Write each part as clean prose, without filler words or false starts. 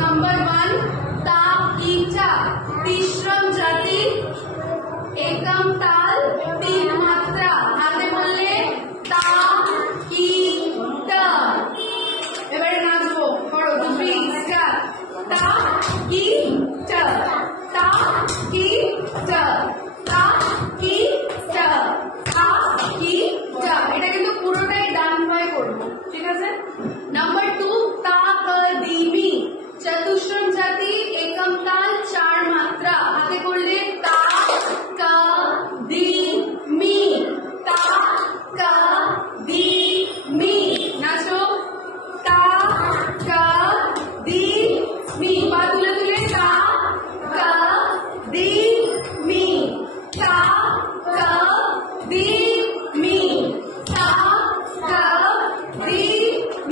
number 1 ता ईचा तीश्रम जाति एकम ताल तीन मात्रा हाथे बोलले ता की त এবারে নাচবো পড়ো 2 3 স্টার্ট তা কি চ তা কি চ তা কি চ তা কি চ এটা কিন্তু পুরোটাই ডান পায়ে করব ঠিক আছে नंबर 2 ता क दी मी चतुश्रम जाति एकम ताल चार मात्रा हाथे बोलले ता क दी मी ता क दी मी नाचो ता क दी मी पा तुले तुले ता क दी मी ता क दी मी ता क दी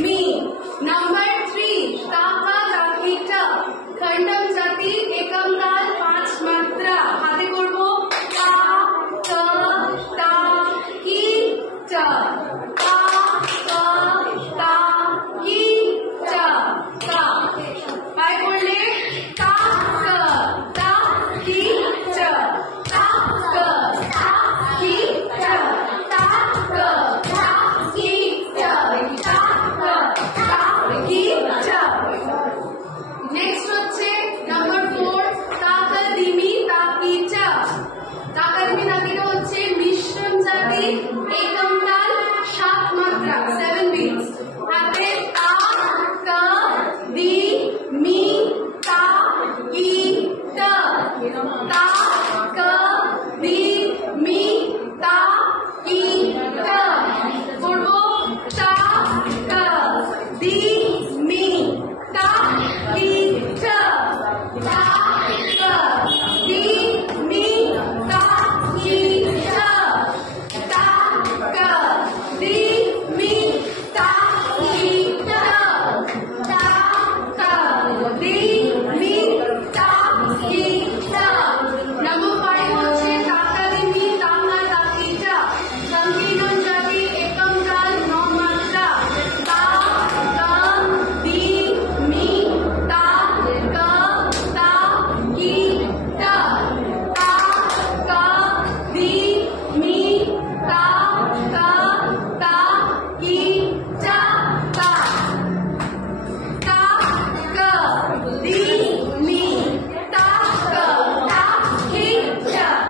मी नंबर 3 ता का दाकीटा खंडम जाति एकम ताल पांच मात्रा हाथे करबो ता क ता की च ता क ता की च ता पाय बोलले ता क ता की च ता क ता की च ता क ता की च ता क ता की च नेक्स्ट হচ্ছে নাম্বার 4 তাকা দিমি তাকিচা তাকা দিমি তাকিটা হচ্ছে মিশ্রণ জাতি একম তাল 7 মাত্রা 7 beats